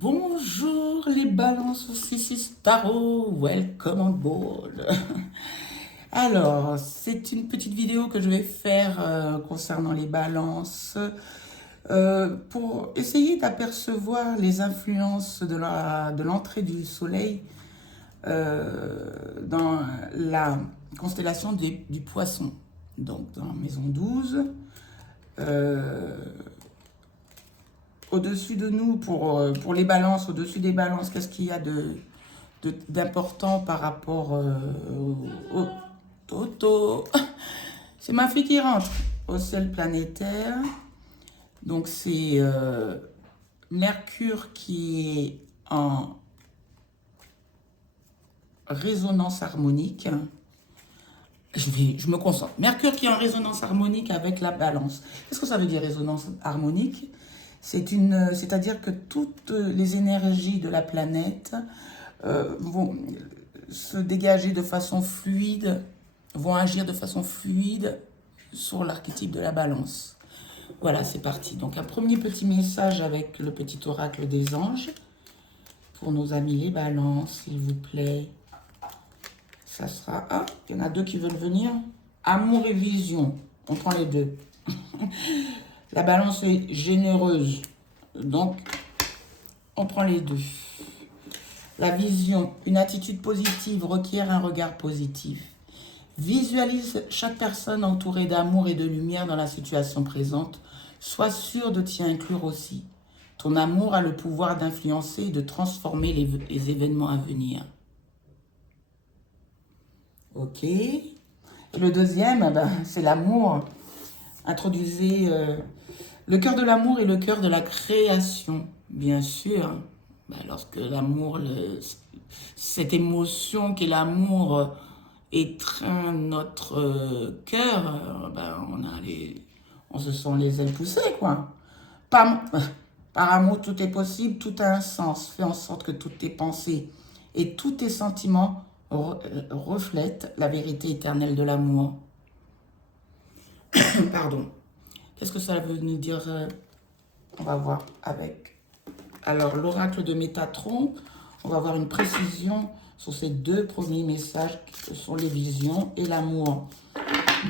Bonjour les balances aussi Tarot, welcome on board. Alors, c'est une petite vidéo que je vais faire concernant les balances pour essayer d'apercevoir les influences de l'entrée du soleil dans la constellation du poisson. Donc, dans la maison 12. Au-dessus de nous, pour les balances, au-dessus des balances, qu'est-ce qu'il y a d'important par rapport au Toto? C'est ma fille qui rentre au ciel planétaire. Donc c'est Mercure qui est en résonance harmonique. Je me concentre. Mercure qui est en résonance harmonique avec la balance. Qu'est-ce que ça veut dire résonance harmonique? C'est-à-dire que toutes les énergies de la planète vont se dégager de façon fluide, vont agir de façon fluide sur l'archétype de la balance. Voilà, c'est parti. Donc un premier petit message avec le petit oracle des anges pour nos amis les balances, s'il vous plaît. Ça sera... Ah, il y en a deux qui veulent venir. Amour et vision. On prend les deux. La balance est généreuse. Donc, on prend les deux. La vision, une attitude positive requiert un regard positif. Visualise chaque personne entourée d'amour et de lumière dans la situation présente. Sois sûr de t'y inclure aussi. Ton amour a le pouvoir d'influencer et de transformer les événements à venir. Ok. Et le deuxième, c'est l'amour. Introduisez le cœur de l'amour et le cœur de la création, bien sûr. Lorsque l'amour, cette émotion qu'est l'amour étreint notre cœur, on se sent les ailes poussées, quoi. Par amour, tout est possible, tout a un sens. Fais en sorte que toutes tes pensées et tous tes sentiments reflètent la vérité éternelle de l'amour. Pardon. Qu'est-ce que ça veut nous dire? On va voir avec... Alors, l'oracle de Métatron, on va avoir une précision sur ces deux premiers messages, qui sont les visions et l'amour.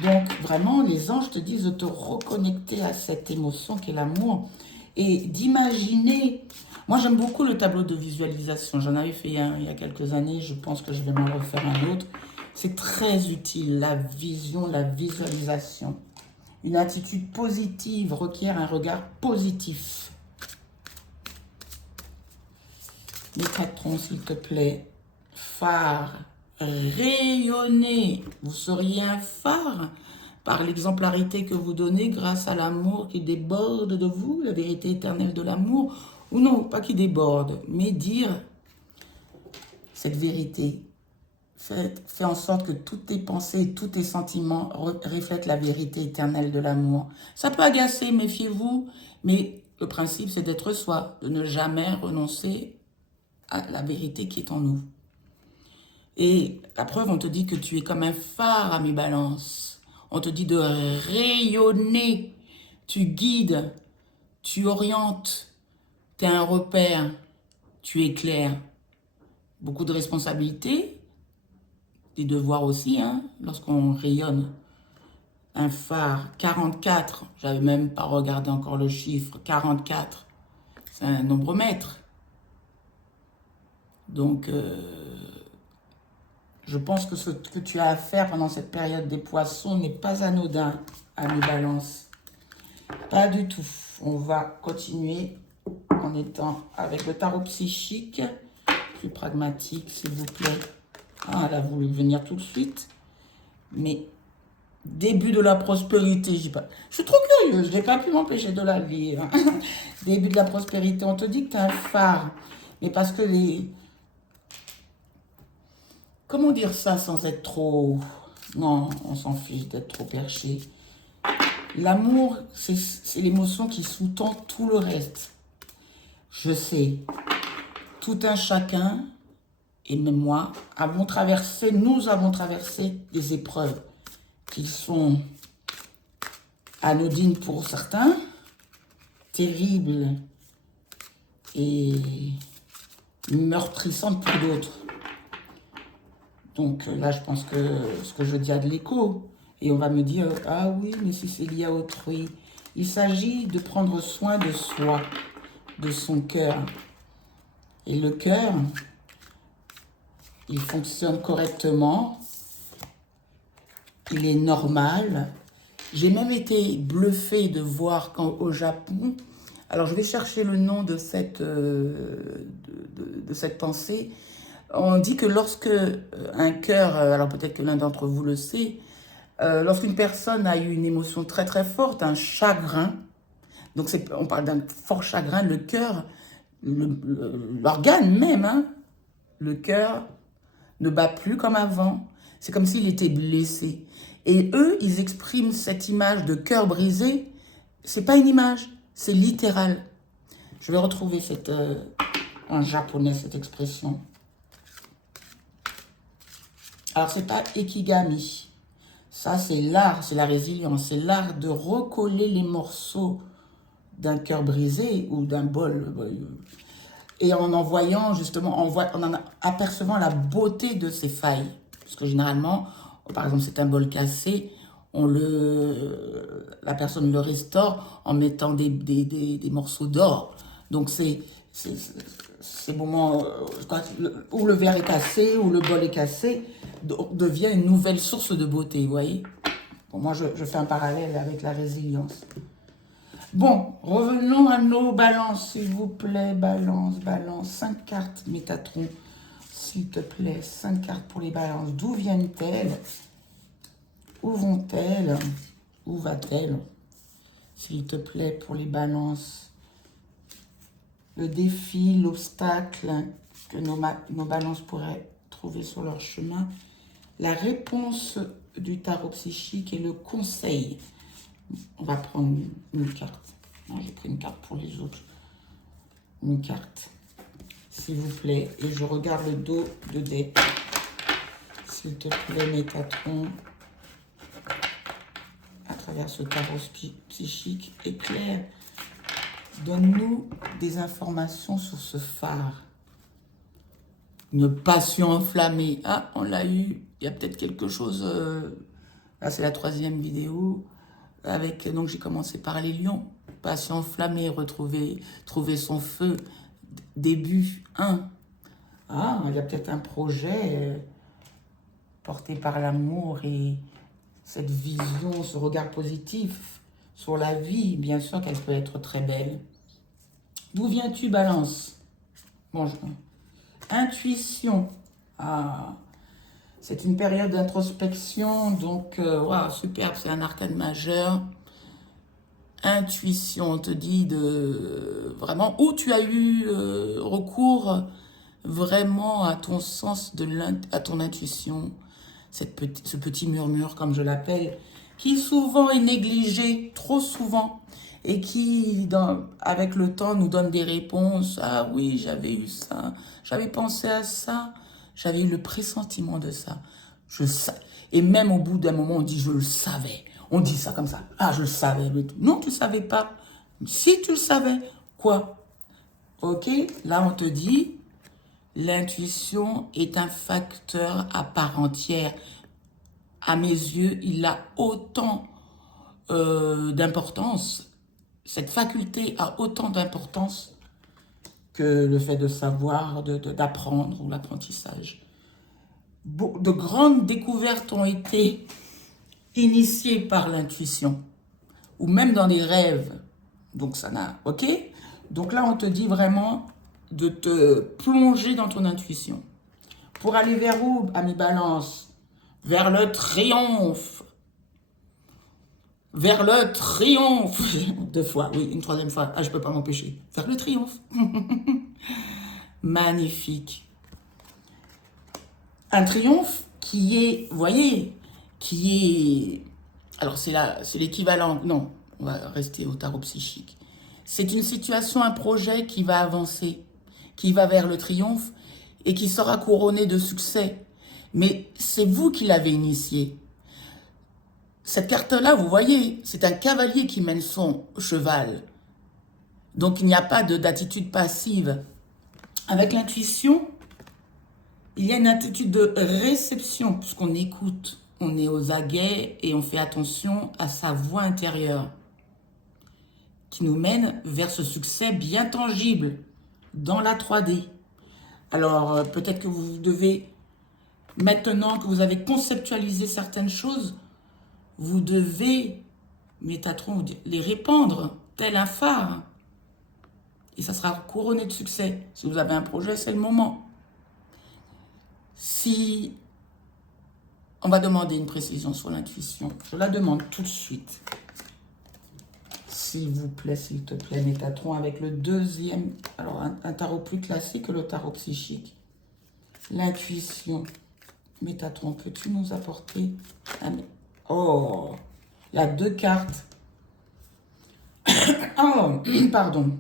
Donc, vraiment, les anges te disent de te reconnecter à cette émotion qu'est l'amour et d'imaginer. Moi, j'aime beaucoup le tableau de visualisation. J'en avais fait un il y a quelques années. Je pense que je vais m'en refaire un autre. C'est très utile, la vision, la visualisation. Une attitude positive requiert un regard positif. Métatron, s'il te plaît. Phare. Rayonnez. Vous seriez un phare par l'exemplarité que vous donnez grâce à l'amour qui déborde de vous, la vérité éternelle de l'amour. Ou non, pas qui déborde, mais dire cette vérité. Fais en sorte que toutes tes pensées, tous tes sentiments reflètent la vérité éternelle de l'amour. Ça peut agacer, méfiez-vous, mais le principe, c'est d'être soi, de ne jamais renoncer à la vérité qui est en nous. Et la preuve, on te dit que tu es comme un phare à mes balances. On te dit de rayonner. Tu guides, tu orientes, tu es un repère, tu éclaires. Beaucoup de responsabilités, des devoirs aussi, hein, lorsqu'on rayonne. Un phare, 44, j'avais même pas regardé encore le chiffre, 44, c'est un nombre maître. Donc, je pense que ce que tu as à faire pendant cette période des poissons n'est pas anodin à mes balances. Pas du tout. On va continuer en étant avec le tarot psychique, plus pragmatique, s'il vous plaît. Ah, elle a voulu venir tout de suite. Mais début de la prospérité, je suis trop curieuse, je n'ai pas pu m'empêcher de la lire. Début de la prospérité, on te dit que tu as un phare. Mais parce que comment dire ça sans être trop... Non, on s'en fiche d'être trop perché. L'amour, c'est l'émotion qui sous-tend tout le reste. Je sais, tout un chacun, et même moi, nous avons traversé des épreuves qui sont anodines pour certains, terribles et meurtrissante pour d'autres. Donc là, je pense que ce que je dis a de l'écho. Et on va me dire, ah oui, mais si c'est lié à autrui. Il s'agit de prendre soin de soi, de son cœur. Et le cœur, il fonctionne correctement. Il est normal. J'ai même été bluffée de voir quand au Japon, alors je vais chercher le nom de cette pensée. On dit que lorsque un cœur, alors peut-être que l'un d'entre vous le sait, lorsqu'une personne a eu une émotion très très forte, un chagrin, donc on parle d'un fort chagrin, le cœur, l'organe même, hein, le cœur ne bat plus comme avant. C'est comme s'il était blessé. Et eux, ils expriment cette image de cœur brisé. C'est pas une image, c'est littéral. Je vais retrouver en japonais cette expression. Alors, c'est pas Ikigami. Ça, c'est l'art, c'est la résilience. C'est l'art de recoller les morceaux d'un cœur brisé ou d'un bol. Et en voyant, justement, en apercevant la beauté de ces failles. Parce que généralement, par exemple, c'est un bol cassé, la personne le restaure en mettant des morceaux d'or. Donc, c'est ces moments où le verre est cassé, où le bol est cassé, devient une nouvelle source de beauté, vous voyez. Bon, moi, je fais un parallèle avec la résilience. Bon, revenons à nos balances, s'il vous plaît. Balance. 5 cartes Métatron, s'il te plaît. 5 cartes pour les balances. D'où viennent-elles? Où vont-elles? Où va-t-elle? S'il te plaît, pour les balances. Le défi, l'obstacle que nos balances pourraient trouver sur leur chemin. La réponse du tarot psychique et le conseil. On va prendre une carte. J'ai pris une carte pour les autres. Une carte, s'il vous plaît. Et je regarde le dos de deck. S'il te plaît, Métatron. À travers ce tarot psychique éclair. Donne-nous des informations sur ce phare. Une passion enflammée. Ah, on l'a eu. Il y a peut-être quelque chose. Là, c'est la 3e vidéo. Donc, j'ai commencé par les lions. Passion enflammée, trouver son feu. Début 1. Ah, il y a peut-être un projet porté par l'amour et cette vision, ce regard positif sur la vie. Bien sûr qu'elle peut être très belle. D'où viens-tu, Balance? Bonjour. Intuition. Ah, c'est une période d'introspection, donc, wow, superbe, c'est un arcane majeur. Intuition, on te dit vraiment, où tu as eu recours vraiment à ton sens, à ton intuition, ce petit murmure, comme je l'appelle, qui souvent est négligé, trop souvent, et qui, avec le temps, nous donne des réponses. Ah oui, j'avais eu ça, j'avais pensé à ça, j'avais eu le pressentiment de ça. Et même au bout d'un moment, on dit « je le savais ». On dit ça comme ça. Ah, je le savais. Non, tu ne savais pas. Si tu le savais, quoi? Ok, là on te dit, l'intuition est un facteur à part entière. À mes yeux, il a autant d'importance. Cette faculté a autant d'importance que le fait de savoir, d'apprendre ou l'apprentissage. De grandes découvertes ont été initiées par l'intuition, ou même dans des rêves. Donc ça n'a... Ok? Donc là, on te dit vraiment de te plonger dans ton intuition. Pour aller vers où, ami Balance? Vers le triomphe. Vers le triomphe. 2 fois, oui, une 3e fois. Ah, je ne peux pas m'empêcher. Vers le triomphe. Magnifique. Un triomphe qui est, vous voyez, qui est... Alors, c'est l'équivalent... Non, on va rester au tarot psychique. C'est une situation, un projet qui va avancer, qui va vers le triomphe et qui sera couronné de succès. Mais c'est vous qui l'avez initié. Cette carte-là, vous voyez, c'est un cavalier qui mène son cheval. Donc, il n'y a pas d'attitude passive. Avec l'intuition, il y a une attitude de réception, puisqu'on écoute, on est aux aguets et on fait attention à sa voix intérieure, qui nous mène vers ce succès bien tangible dans la 3D. Alors, peut-être que vous devez, maintenant que vous avez conceptualisé certaines choses, vous devez, Métatron, les répandre, tel un phare. Et ça sera couronné de succès. Si vous avez un projet, c'est le moment. Si on va demander une précision sur l'intuition, je la demande tout de suite. S'il vous plaît, s'il te plaît, Métatron, avec le deuxième, alors un tarot plus classique que le tarot psychique. L'intuition. Métatron, peux-tu nous apporter un... Oh, il y a 2 cartes. Oh, pardon.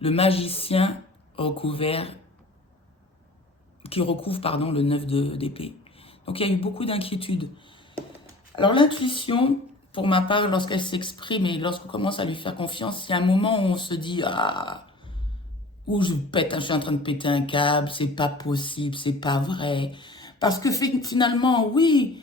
Le magicien recouvert, qui recouvre, pardon, le 9 d'épée. Donc, il y a eu beaucoup d'inquiétudes. Alors, l'intuition, pour ma part, lorsqu'elle s'exprime et lorsqu'on commence à lui faire confiance, il y a un moment où on se dit, ah, où je suis en train de péter un câble, c'est pas possible, c'est pas vrai. Parce que finalement, oui,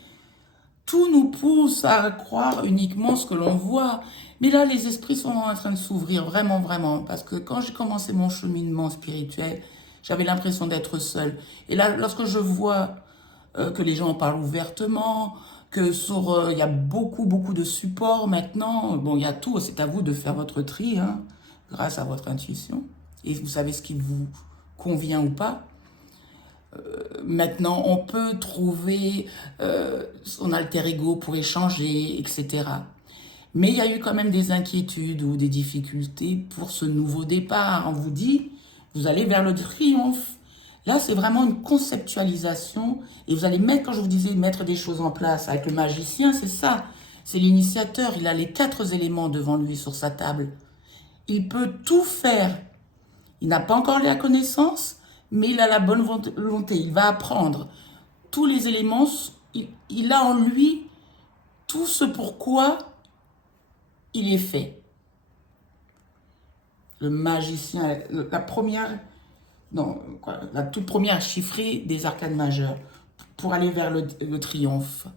tout nous pousse à croire uniquement ce que l'on voit. Mais là, les esprits sont en train de s'ouvrir, vraiment, vraiment. Parce que quand j'ai commencé mon cheminement spirituel, j'avais l'impression d'être seule. Et là, lorsque je vois que les gens en parlent ouvertement, que il y a beaucoup, beaucoup de supports maintenant. Bon, il y a tout, c'est à vous de faire votre tri, hein, grâce à votre intuition. Et vous savez ce qui vous convient ou pas. Maintenant, on peut trouver son alter ego pour échanger, etc. Mais il y a eu quand même des inquiétudes ou des difficultés pour ce nouveau départ. On vous dit, vous allez vers le triomphe. Là, c'est vraiment une conceptualisation. Et vous allez mettre, quand je vous disais, mettre des choses en place. Avec le magicien, c'est ça. C'est l'initiateur. Il a les 4 éléments devant lui sur sa table. Il peut tout faire. Il n'a pas encore la connaissance, mais il a la bonne volonté. Il va apprendre. Tous les éléments, il a en lui tout ce pourquoi il est fait. Le magicien, la première, non, quoi, la toute première chiffrée des arcanes majeures pour aller vers le triomphe.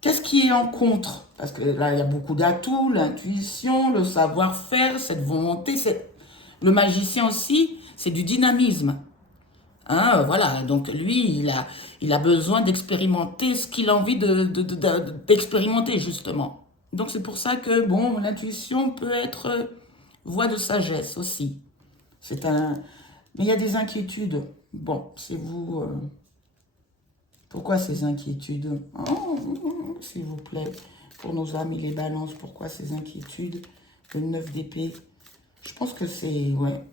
Qu'est-ce qui est en contre? Parce que là, il y a beaucoup d'atouts, l'intuition, le savoir-faire, cette volonté. Le magicien aussi, c'est du dynamisme. Hein, voilà, donc lui, il a besoin d'expérimenter ce qu'il a envie d'expérimenter, justement. Donc c'est pour ça que, bon, l'intuition peut être voie de sagesse aussi. Mais il y a des inquiétudes. Bon, c'est vous... Pourquoi ces inquiétudes? Oh, s'il vous plaît, pour nos amis les balances, pourquoi ces inquiétudes? Le 9 d'épée. Je pense que c'est... Ouais.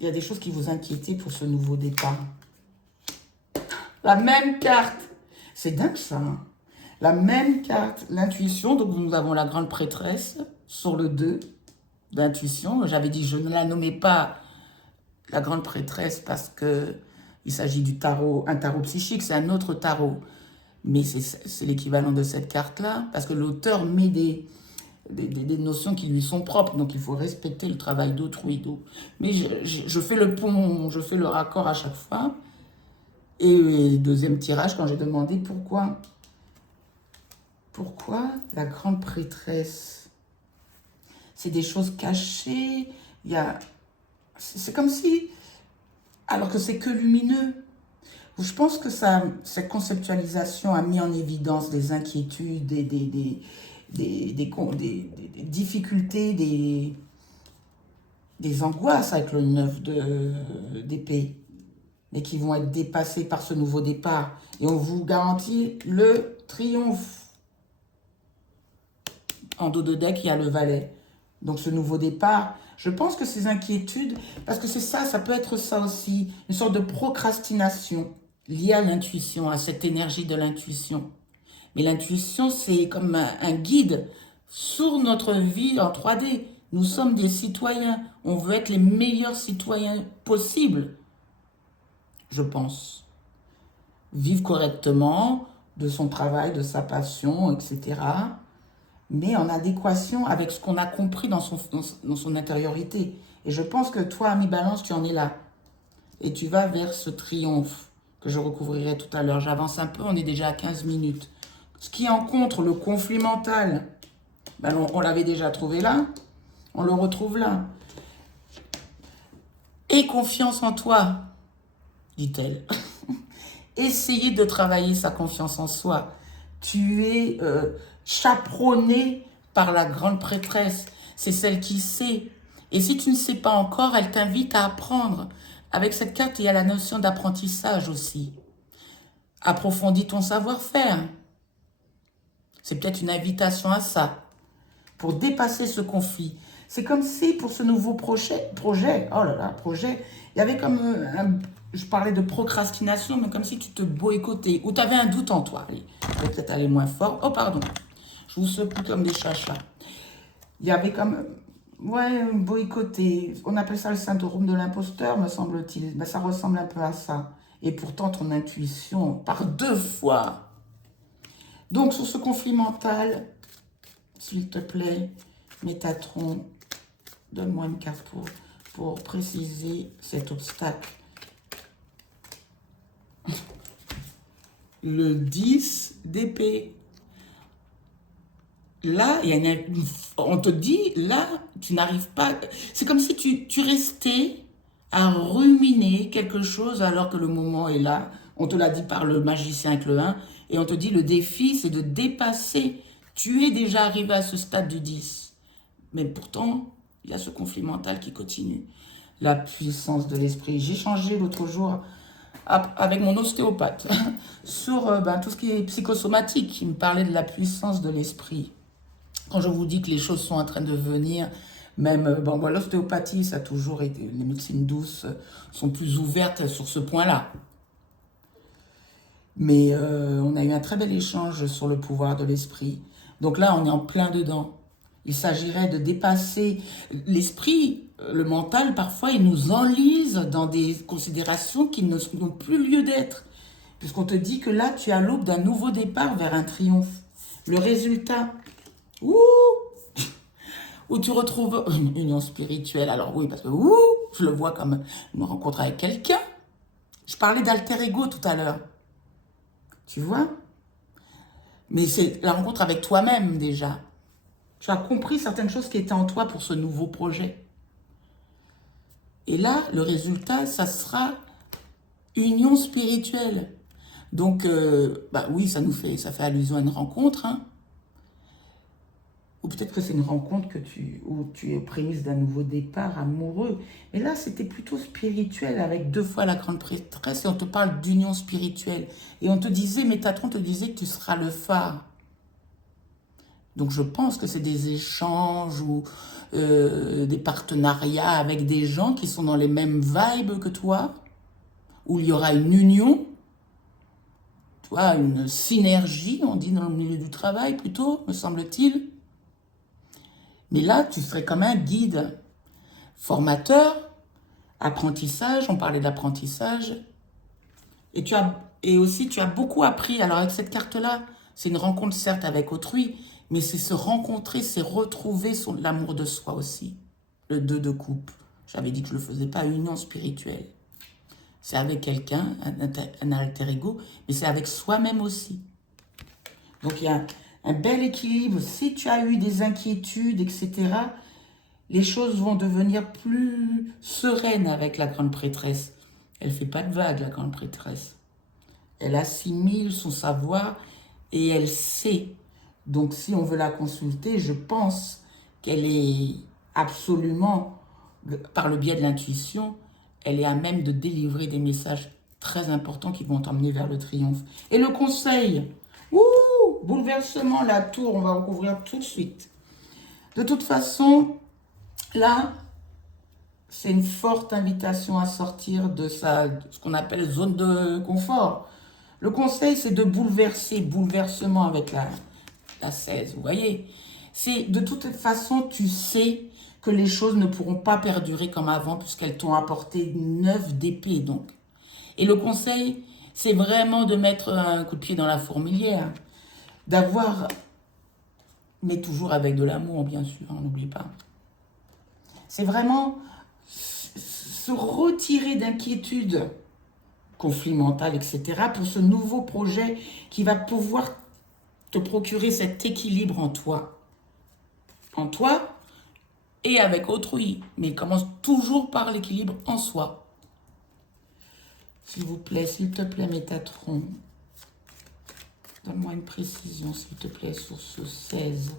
Il y a des choses qui vous inquiétaient pour ce nouveau départ. La même carte. C'est dingue ça. Hein. La même carte. L'intuition. Donc nous avons la grande prêtresse sur le 2 d'intuition. J'avais dit je ne la nommais pas la grande prêtresse parce que il s'agit du tarot, un tarot psychique. C'est un autre tarot. Mais c'est l'équivalent de cette carte-là. Parce que l'auteur met des notions qui lui sont propres. Donc, il faut respecter le travail d'autrui. Mais je fais le pont, je fais le raccord à chaque fois. Et deuxième tirage, quand j'ai demandé pourquoi la grande prêtresse, c'est des choses cachées. C'est comme si, alors que c'est que lumineux. Je pense que cette conceptualisation a mis en évidence des inquiétudes, des difficultés, des angoisses avec le 9 d'épée, mais qui vont être dépassées par ce nouveau départ. Et on vous garantit le triomphe. En dos de deck, il y a le valet. Donc ce nouveau départ, je pense que ces inquiétudes, parce que c'est ça, ça peut être ça aussi, une sorte de procrastination liée à l'intuition, à cette énergie de l'intuition. Mais l'intuition, c'est comme un guide sur notre vie en 3D. Nous sommes des citoyens. On veut être les meilleurs citoyens possibles, je pense. Vivre correctement de son travail, de sa passion, etc. mais en adéquation avec ce qu'on a compris dans son intériorité. Et je pense que toi, ami Balance, tu en es là. Et tu vas vers ce triomphe que je recouvrirai tout à l'heure. J'avance un peu, on est déjà à 15 minutes. Ce qui en contre le conflit mental, ben on l'avait déjà trouvé là, on le retrouve là. Aie confiance en toi, dit-elle. Essayez de travailler sa confiance en soi. Tu es chaperonné par la grande prêtresse. C'est celle qui sait. Et si tu ne sais pas encore, elle t'invite à apprendre. Avec cette carte, il y a la notion d'apprentissage aussi. Approfondis ton savoir-faire. C'est peut-être une invitation à ça. Pour dépasser ce conflit. C'est comme si pour ce nouveau projet, il y avait comme je parlais de procrastination, mais comme si tu te boycottais, ou tu avais un doute en toi. Allez, je vais peut-être aller moins fort. Oh, pardon. Je vous secoue comme des chachas. Il y avait comme, ouais, boycotter. On appelle ça le syndrome de l'imposteur, me semble-t-il. Ben, ça ressemble un peu à ça. Et pourtant, ton intuition, par 2 fois. Donc, sur ce conflit mental, s'il te plaît, Métatron, donne-moi une carte pour préciser cet obstacle. Le 10 d'épée. Là, on te dit, là, tu n'arrives pas... C'est comme si tu restais à ruminer quelque chose alors que le moment est là. On te l'a dit par le magicien avec le 1. Et on te dit, le défi, c'est de dépasser. Tu es déjà arrivé à ce stade du 10. Mais pourtant, il y a ce conflit mental qui continue. La puissance de l'esprit. J'ai changé l'autre jour avec mon ostéopathe sur tout ce qui est psychosomatique. Il me parlait de la puissance de l'esprit. Quand je vous dis que les choses sont en train de venir, même l'ostéopathie, ça a toujours été, les médecines douces sont plus ouvertes sur ce point-là. Mais on a eu un très bel échange sur le pouvoir de l'esprit. Donc là, on est en plein dedans. Il s'agirait de dépasser l'esprit, le mental, parfois, il nous enlise dans des considérations qui n'ont plus lieu d'être. Puisqu'on te dit que là, tu es à l'aube d'un nouveau départ vers un triomphe. Le résultat, où tu retrouves une union spirituelle. Alors oui, parce que je le vois comme une rencontre avec quelqu'un. Je parlais d'alter ego tout à l'heure. Tu vois? Mais c'est la rencontre avec toi-même déjà. Tu as compris certaines choses qui étaient en toi pour ce nouveau projet. Et là, le résultat, ça sera union spirituelle. Donc, oui, ça fait allusion à une rencontre, hein. Ou peut-être que c'est une rencontre où tu es prémisse d'un nouveau départ amoureux. Mais là, c'était plutôt spirituel avec 2 fois la grande prêtresse et on te parle d'union spirituelle. Et on te disait, Métatron te disait que tu seras le phare. Donc je pense que c'est des échanges ou des partenariats avec des gens qui sont dans les mêmes vibes que toi, où il y aura une union, tu vois, une synergie, on dit dans le milieu du travail plutôt, me semble-t-il. Mais là, tu serais comme un guide, formateur, apprentissage, on parlait d'apprentissage. Et aussi, tu as beaucoup appris. Alors, avec cette carte-là, c'est une rencontre, certes, avec autrui, mais c'est se rencontrer, c'est retrouver l'amour de soi aussi. Le 2 de coupe. J'avais dit que je ne le faisais pas, union spirituelle. C'est avec quelqu'un, un alter ego, mais c'est avec soi-même aussi. Donc, il y a un bel équilibre. Si tu as eu des inquiétudes, etc., les choses vont devenir plus sereines avec la grande prêtresse. Elle ne fait pas de vagues, la grande prêtresse. Elle assimile son savoir et elle sait. Donc, si on veut la consulter, je pense qu'elle est absolument, par le biais de l'intuition, elle est à même de délivrer des messages très importants qui vont t'emmener vers le triomphe. Et le conseil, bouleversement, la tour, on va recouvrir tout de suite. De toute façon, là, c'est une forte invitation à sortir de ce qu'on appelle zone de confort. Le conseil, c'est de bouleversement avec la 16, vous voyez. C'est de toute façon, tu sais que les choses ne pourront pas perdurer comme avant puisqu'elles t'ont apporté 9 d'épée, donc. Et le conseil, c'est vraiment de mettre un coup de pied dans la fourmilière, d'avoir mais toujours avec de l'amour, bien sûr, on n'oublie pas. C'est vraiment se retirer d'inquiétude, conflit mental, etc., pour ce nouveau projet qui va pouvoir te procurer cet équilibre en toi. En toi et avec autrui. Mais commence toujours par l'équilibre en soi. S'il vous plaît, s'il te plaît, Métatron, donne-moi une précision, s'il te plaît, sur ce 16,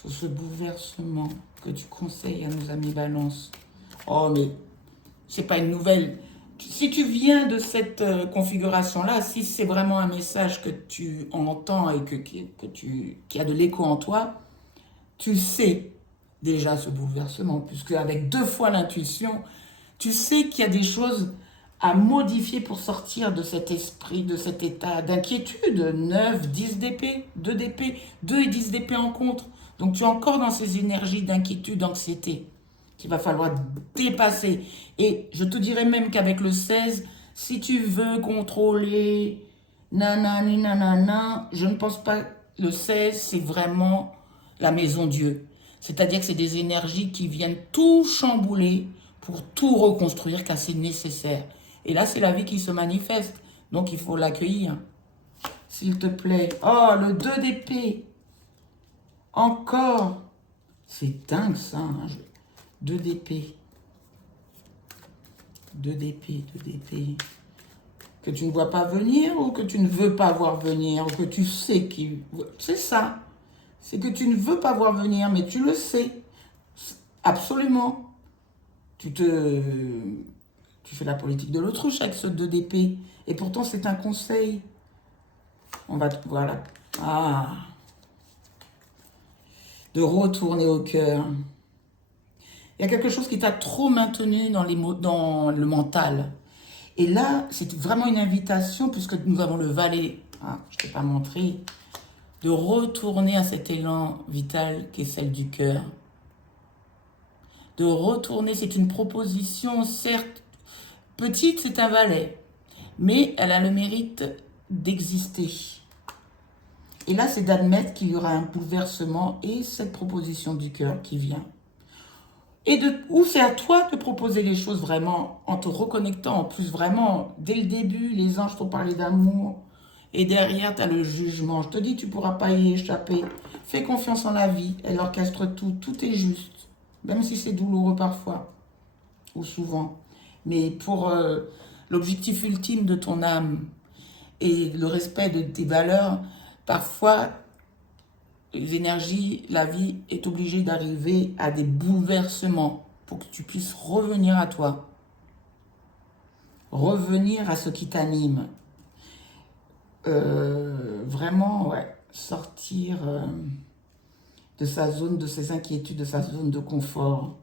sur ce bouleversement que tu conseilles à nos amis Balance. Oh, mais c'est pas une nouvelle. Si tu viens de cette configuration-là, si c'est vraiment un message que tu entends et qui a de l'écho en toi, tu sais déjà ce bouleversement, puisque avec 2 fois l'intuition, tu sais qu'il y a des choses à modifier pour sortir de cet esprit, de cet état d'inquiétude. 9, 10 d'épée, 2 d'épée, 2 et 10 d'épée en contre. Donc tu es encore dans ces énergies d'inquiétude, d'anxiété qu'il va falloir dépasser. Et je te dirais même qu'avec le 16, si tu veux contrôler, nanani, nanana, je ne pense pas. Le 16, c'est vraiment la maison Dieu. C'est-à-dire que c'est des énergies qui viennent tout chambouler pour tout reconstruire car c'est nécessaire. Et là, c'est la vie qui se manifeste. Donc, il faut l'accueillir. S'il te plaît. Oh, le 2 d'épée. Encore. C'est dingue, ça. 2 d'épée. 2 d'épée, 2 d'épée. Que tu ne vois pas venir ou que tu ne veux pas voir venir ou que tu sais qu'il... C'est ça. C'est que tu ne veux pas voir venir, mais tu le sais. Absolument. Tu fais la politique de l'autruche avec ce 2 d'épée. Et pourtant, c'est un conseil. On va... Voilà. Ah. De retourner au cœur. Il y a quelque chose qui t'a trop maintenu dans le mental. Et là, c'est vraiment une invitation, puisque nous avons le valet, je ne t'ai pas montré, de retourner à cet élan vital qui est celle du cœur. De retourner, c'est une proposition, certes, petite, c'est un valet, mais elle a le mérite d'exister. Et là, c'est d'admettre qu'il y aura un bouleversement et cette proposition du cœur qui vient. Ou c'est à toi de proposer les choses vraiment en te reconnectant. En plus, vraiment, dès le début, les anges t'ont parlé d'amour. Et derrière, tu as le jugement. Je te dis, tu ne pourras pas y échapper. Fais confiance en la vie. Elle orchestre tout. Tout est juste. Même si c'est douloureux parfois. Ou souvent. Mais pour l'objectif ultime de ton âme et le respect de tes valeurs, parfois... les énergies, la vie est obligée d'arriver à des bouleversements pour que tu puisses revenir à toi. Revenir à ce qui t'anime. Vraiment, ouais, sortir de sa zone, de ses inquiétudes, de sa zone de confort.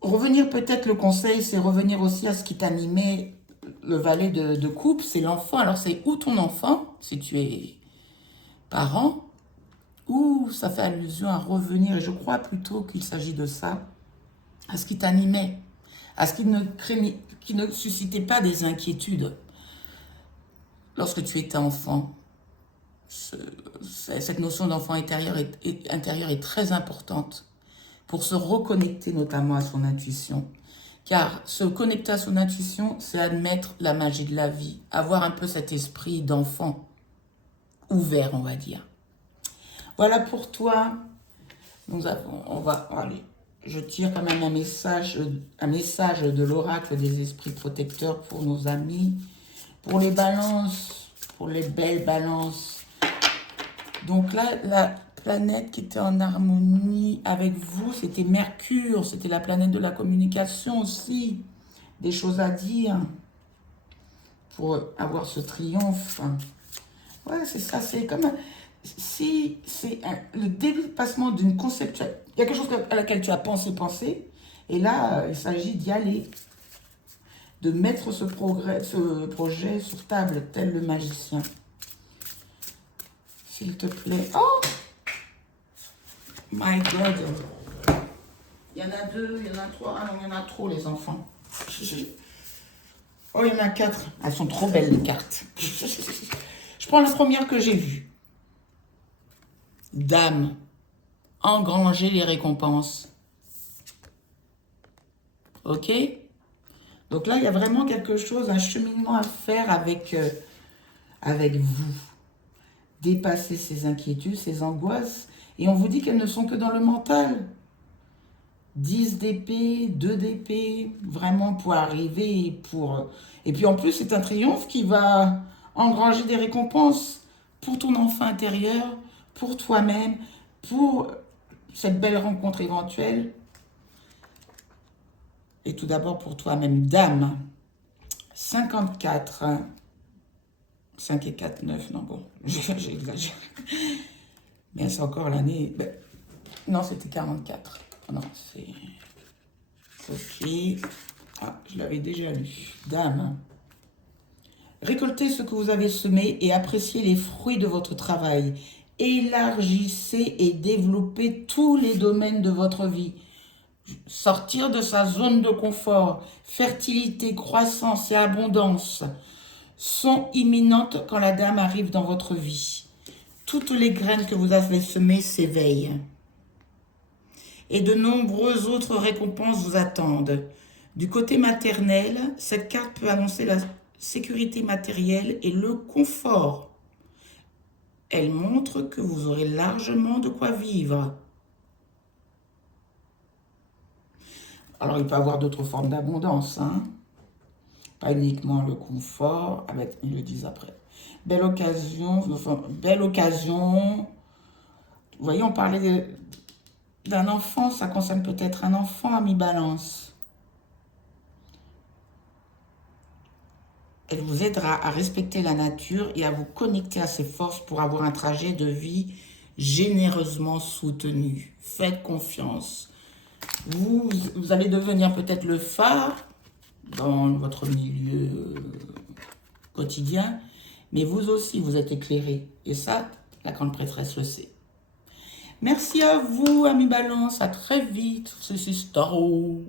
Revenir, peut-être le conseil, c'est revenir aussi à ce qui t'animait. Le valet de coupe, c'est l'enfant. Alors, c'est où ton enfant, si tu es... parents, ou ça fait allusion à revenir, et je crois plutôt qu'il s'agit de ça, à ce qui t'animait, à ce qui ne suscitait pas des inquiétudes. Lorsque tu étais enfant, cette notion d'enfant intérieur est très importante pour se reconnecter notamment à son intuition. Car se connecter à son intuition, c'est admettre la magie de la vie, avoir un peu cet esprit d'enfant ouvert, on va dire. Voilà pour toi. Allez, je tire quand même un message de l'oracle des esprits protecteurs pour nos amis, pour les balances, pour les belles balances. Donc là, la planète qui était en harmonie avec vous, c'était Mercure, c'était la planète de la communication aussi, des choses à dire pour avoir ce triomphe. Ouais, c'est ça, c'est comme si c'est le dépassement d'une conception. Il y a quelque chose à laquelle tu as pensé, et là, il s'agit d'y aller, de mettre ce projet sur table, tel le magicien. S'il te plaît. Oh! My God! Il y en a 2, il y en a 3. Ah non, il y en a trop, les enfants. Oh, il y en a 4. Elles sont trop belles, les cartes. Je prends la première que j'ai vue. Dame, engrangez les récompenses. Ok? Donc là, il y a vraiment quelque chose, un cheminement à faire avec vous. Dépasser ces inquiétudes, ces angoisses. Et on vous dit qu'elles ne sont que dans le mental. 10 d'épée, 2 d'épée, vraiment pour arriver et pour... Et puis en plus, c'est un triomphe qui va engranger des récompenses pour ton enfant intérieur, pour toi-même, pour cette belle rencontre éventuelle. Et tout d'abord pour toi-même, dame. 54. 5 et 4, 9, non bon, j'exagère. Mais c'est encore l'année... Ben, non, c'était 44. Non, c'est... Ok. Ah, je l'avais déjà lu. Dame. Récoltez ce que vous avez semé et appréciez les fruits de votre travail. Élargissez et développez tous les domaines de votre vie. Sortir de sa zone de confort, fertilité, croissance et abondance sont imminentes quand la dame arrive dans votre vie. Toutes les graines que vous avez semées s'éveillent. Et de nombreuses autres récompenses vous attendent. Du côté maternel, cette carte peut annoncer la sécurité matérielle et le confort. Elle montre que vous aurez largement de quoi vivre. Alors, il peut y avoir d'autres formes d'abondance, hein. Pas uniquement le confort, avec, ils le disent après. Belle occasion, belle occasion. Vous voyez, on parlait d'un enfant, ça concerne peut-être un enfant à mi-balance. Elle vous aidera à respecter la nature et à vous connecter à ses forces pour avoir un trajet de vie généreusement soutenu. Faites confiance. Vous allez devenir peut-être le phare dans votre milieu quotidien, mais vous aussi, vous êtes éclairé. Et ça, la grande prêtresse le sait. Merci à vous, amis Balance. À très vite. C'est Staro.